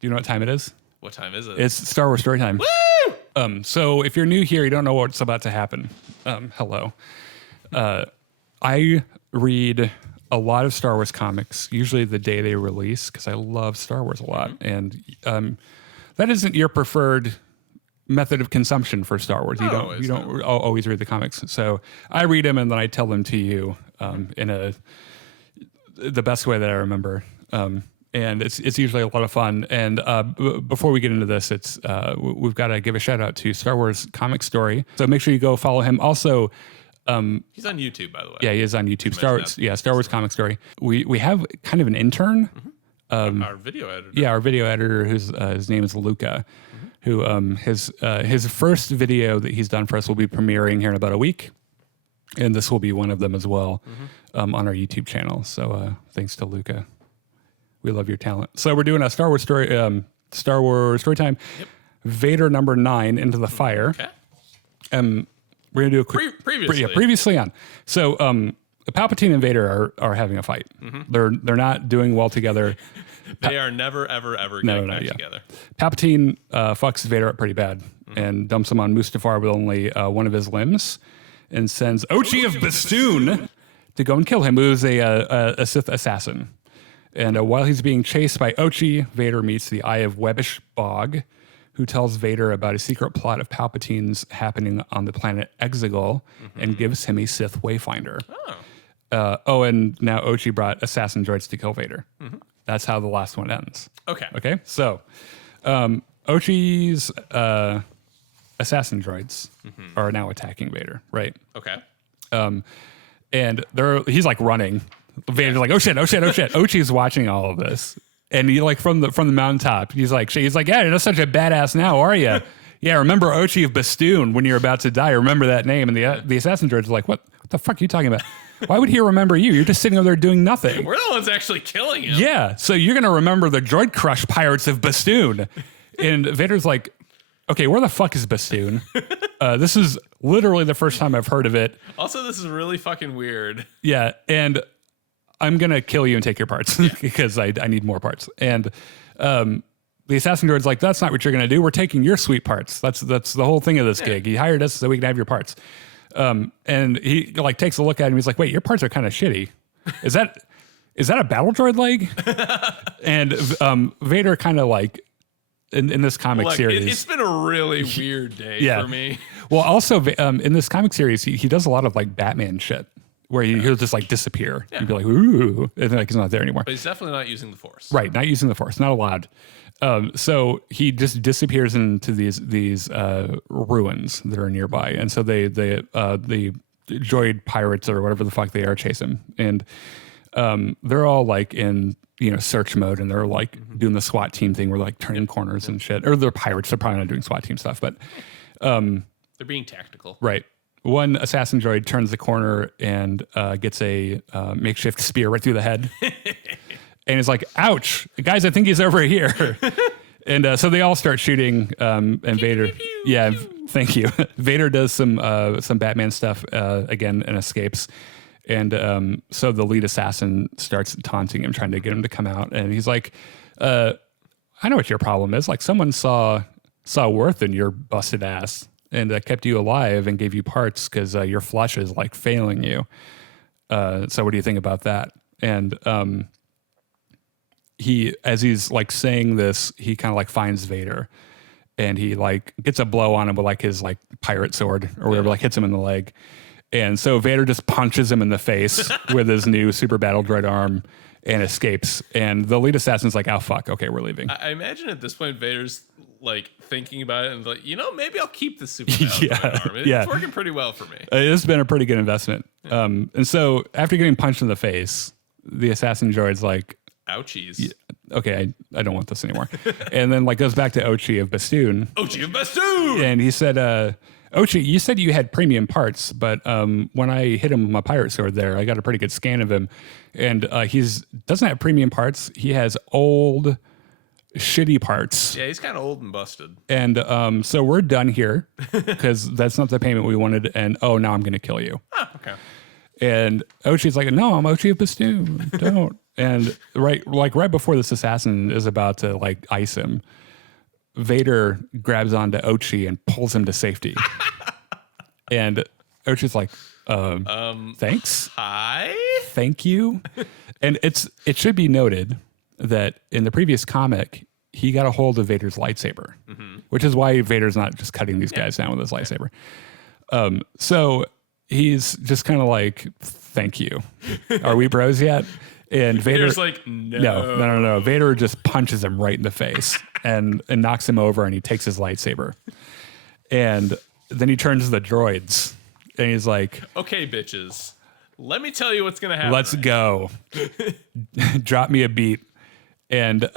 you know what time it is? What time is it? It's Star Wars story time. Woo! So if you're new here, you don't know what's about to happen. Hello. I read a lot of Star Wars comics, usually the day they release, because I love Star Wars a lot. And that isn't your preferred method of consumption for Star Wars. You don't always read the comics. So I read them and then I tell them to you in the best way that I remember. And it's usually a lot of fun. And before we get into this, we've got to give a shout out to Star Wars Comic Story. So make sure you go follow him. Also, he's on YouTube, by the way. Yeah, he is on YouTube. Star Wars Comic Story. We have kind of an intern. Our video editor. Yeah, our video editor, his name is Luca, who his first video that he's done for us will be premiering here in about a week. And this will be one of them as well on our YouTube channel. So thanks to Luca. We love your talent. So we're doing a Star Wars story time. Yep. Vader number 9, Into the Fire. Okay. We're gonna do a quick previously on. So Palpatine and Vader are having a fight. They're not doing well together. They are never ever getting back together. Palpatine fucks Vader up pretty bad and dumps him on Mustafar with only one of his limbs, and sends Ochi of Bastoon to go and kill him, who's a Sith assassin. And while he's being chased by Ochi, Vader meets the Eye of Webbish Bog, who tells Vader about a secret plot of Palpatine's happening on the planet Exegol and gives him a Sith wayfinder. And now Ochi brought assassin droids to kill Vader. That's how the last one ends. Okay. So Ochi's assassin droids are now attacking Vader, right? Okay. And he's like running. Vader's like, oh shit. Ochi's watching all of this. And he like from the mountaintop, he's like, yeah, you're not such a badass now, are you? Yeah, remember Ochi of Bastoon when you're about to die. Remember that name. And the assassin droids are like, what the fuck are you talking about? Why would he remember you? You're just sitting over there doing nothing. We're the ones actually killing him. Yeah, so you're going to remember the Droid Crush Pirates of Bastoon. And Vader's like, okay, where the fuck is Bastoon? This is literally the first time I've heard of it. Also, this is really fucking weird. Yeah, and I'm going to kill you and take your parts because I need more parts. And the assassin droid's like, that's not what you're going to do. We're taking your sweet parts. That's the whole thing of this gig. He hired us so we can have your parts. And he like takes a look at him. He's like, wait, your parts are kind of shitty. Is that a battle droid leg? And Vader kind of like in this comic series. It's been a really weird day for me. Well, also in this comic series, he does a lot of like Batman shit where he'll just like disappear. He'd be like, ooh, and then like he's not there anymore. But he's definitely not using the Force. Right, not using the Force, not allowed. So he just disappears into these ruins that are nearby, and so the droid pirates or whatever the fuck they are chase him, and they're all like in search mode, and they're like doing the SWAT team thing, where like turning corners and shit. Or they're pirates, they're probably not doing SWAT team stuff, but they're being tactical, right? One assassin droid turns the corner and gets a makeshift spear right through the head. And he's like, ouch, guys, I think he's over here. And so they all start shooting. And Vader, thank you. Vader does some Batman stuff again and escapes. And so the lead assassin starts taunting him, trying to get him to come out. And he's like, I know what your problem is. Like, someone saw worth in your busted ass and kept you alive and gave you parts because your flesh is like failing you. So what do you think about that? And as he's like saying this, he kind of like finds Vader, and he like gets a blow on him with like his like pirate sword or whatever, like hits him in the leg. And so Vader just punches him in the face with his new super battle droid arm and escapes. And the lead assassin's like, oh fuck, okay, we're leaving. I imagine at this point Vader's like thinking about it and like, maybe I'll keep the super battle droid arm. It's working pretty well for me. It's been a pretty good investment. And so after getting punched in the face, the assassin droid's like, ouchies. Yeah, okay, I don't want this anymore. And then like goes back to Ochi of Bastoon. Ochi of Bastoon! And he said, Ochi, you said you had premium parts, but when I hit him with my pirate sword there, I got a pretty good scan of him. And doesn't have premium parts. He has old, shitty parts. Yeah, he's kind of old and busted. And so we're done here because that's not the payment we wanted. And now I'm going to kill you. Ah, okay. And Ochi's like, no, I'm Ochi of Bastoon. Don't. And right before this assassin is about to like ice him, Vader grabs onto Ochi and pulls him to safety. And Ochi's like, thanks. Hi. Thank you. And it should be noted that in the previous comic, he got a hold of Vader's lightsaber, which is why Vader's not just cutting these guys down with his lightsaber. So he's just kind of like, thank you. Are we bros yet? And Vader's like, no. Vader just punches him right in the face and knocks him over, and he takes his lightsaber. And then he turns to the droids and he's like, okay, bitches, let me tell you what's going to happen. Let's go. Drop me a beat. And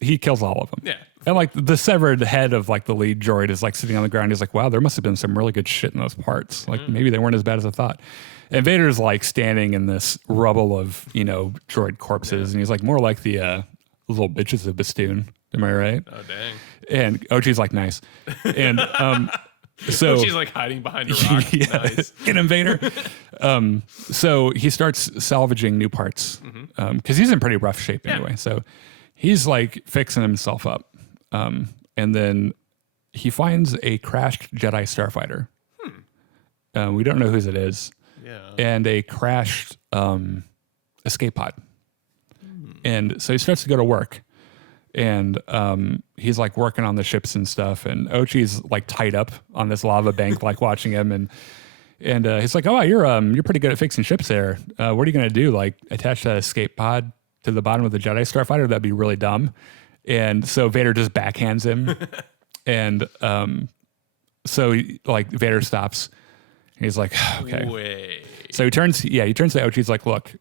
he kills all of them. Yeah. And like the severed head of like the lead droid is like sitting on the ground. He's like, wow, there must have been some really good shit in those parts. Like maybe they weren't as bad as I thought. And Vader's like standing in this rubble of, droid corpses. And he's like more like the little bitches of Bastoon. Am I right? Oh, dang. And Ochi's like, nice. And so she's like hiding behind a rock. Nice. Get him, Vader. So he starts salvaging new parts because he's in pretty rough shape anyway. So he's like fixing himself up. And then he finds a crashed Jedi starfighter. We don't know whose it is. Yeah. And a crashed escape pod. And so he starts to go to work. And he's like working on the ships and stuff. And Ochi's like tied up on this lava bank, like watching him. And he's like, oh, you're pretty good at fixing ships there. What are you going to do? Like attach that escape pod to the bottom of the Jedi starfighter? That'd be really dumb. And so Vader just backhands him. And so like Vader stops. He's like, okay. Wait. So he turns to Ochi. He's like, look,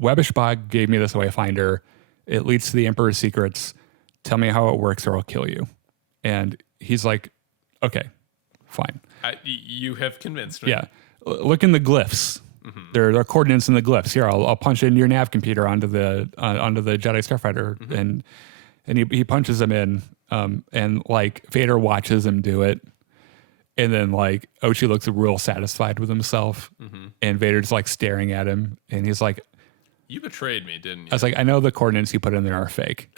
Webbishbog gave me this wayfinder. It leads to the Emperor's secrets. Tell me how it works or I'll kill you. And he's like, okay, fine. You have convinced me. Yeah. Look in the glyphs. There are coordinates in the glyphs. Here, I'll punch it into your nav computer onto the Jedi starfighter. And he punches them in. And like Vader watches him do it. And then like Ochi looks real satisfied with himself. And Vader's like staring at him. And he's like, you betrayed me, didn't you? I was like, I know the coordinates you put in there are fake.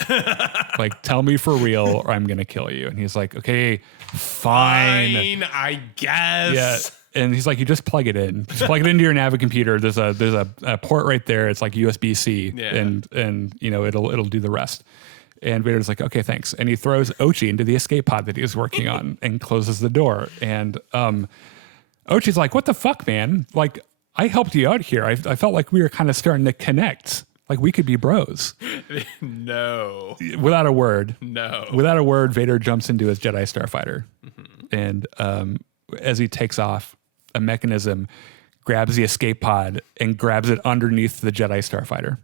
Like, tell me for real or I'm going to kill you. And he's like, okay, fine. I guess. Yeah. And he's like, you just plug it in. Just plug it into your Navi computer. There's a port right there. It's like USB-C. Yeah. And it'll do the rest. And Vader's like, okay, thanks. And he throws Ochi into the escape pod that he was working on and closes the door. And Ochi's like, what the fuck, man? Like, I helped you out here. I felt like we were kind of starting to connect. Like we could be bros. No. Without a word. No. Without a word, Vader jumps into his Jedi starfighter. And as he takes off, a mechanism grabs the escape pod and grabs it underneath the Jedi starfighter.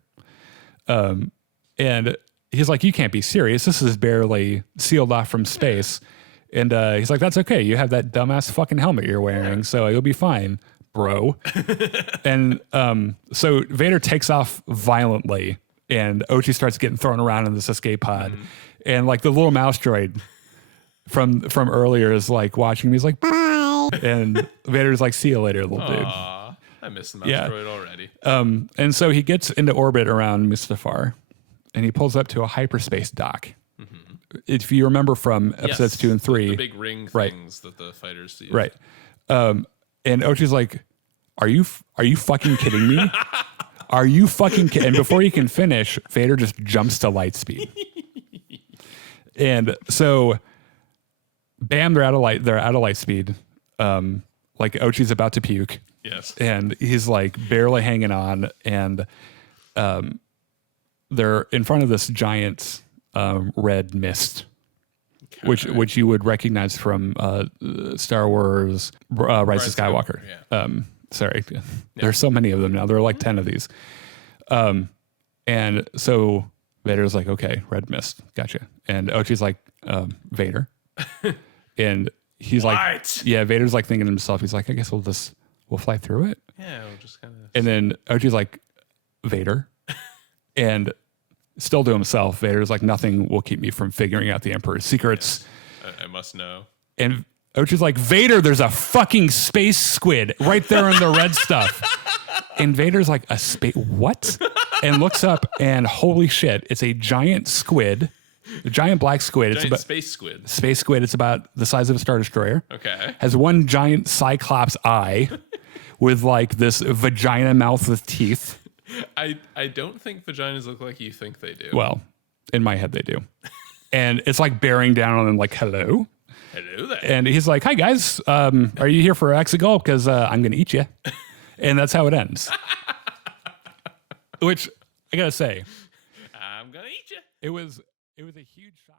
And he's like, you can't be serious. This is barely sealed off from space. And he's like, that's okay. You have that dumbass fucking helmet you're wearing, so you'll be fine, bro. And so Vader takes off violently, and Ochi starts getting thrown around in this escape pod. And like the little mouse droid from earlier is like watching me. He's like, bye. And Vader's like, see you later, little dude. I miss the mouse droid already. And so he gets into orbit around Mustafar, and he pulls up to a hyperspace dock. If you remember from episodes 2 and 3, the big ring things that the fighters see. Right. And Ochi's like, are you fucking kidding me? Are you fucking kidding? And before he can finish, Vader just jumps to light speed. And so, bam, they're out of light speed. Like Ochi's about to puke. Yes. And he's like barely hanging on, and they're in front of this giant red mist, which you would recognize from Star Wars Rise of Skywalker. Sorry, there's so many of them now. There are like 10 of these. And so Vader's like, okay, red mist, gotcha. And Ochi's like, Vader. And he's like, yeah, Vader's like thinking to himself, he's like, I guess we'll fly through it. Yeah, we'll just kind of. And then Ochi's like, Vader. And still to himself, Vader's like, nothing will keep me from figuring out the Emperor's secrets. Yes. I must know. And Ochi's like, Vader, there's a fucking space squid right there in the red stuff. And Vader's like, a space, what? and looks up, and holy shit, it's a giant squid, a giant black squid. Giant it's about space squid. Space squid. It's about the size of a Star Destroyer. Okay. Has one giant cyclops eye with like this vagina mouth with teeth. I don't think vaginas look like you think they do. Well, in my head they do. And it's like bearing down on them like, hello. Hello there. And he's like, hi guys, are you here for Exegol? Because I'm going to eat you. And that's how it ends. Which I got to say, I'm going to eat you. it was a huge shock.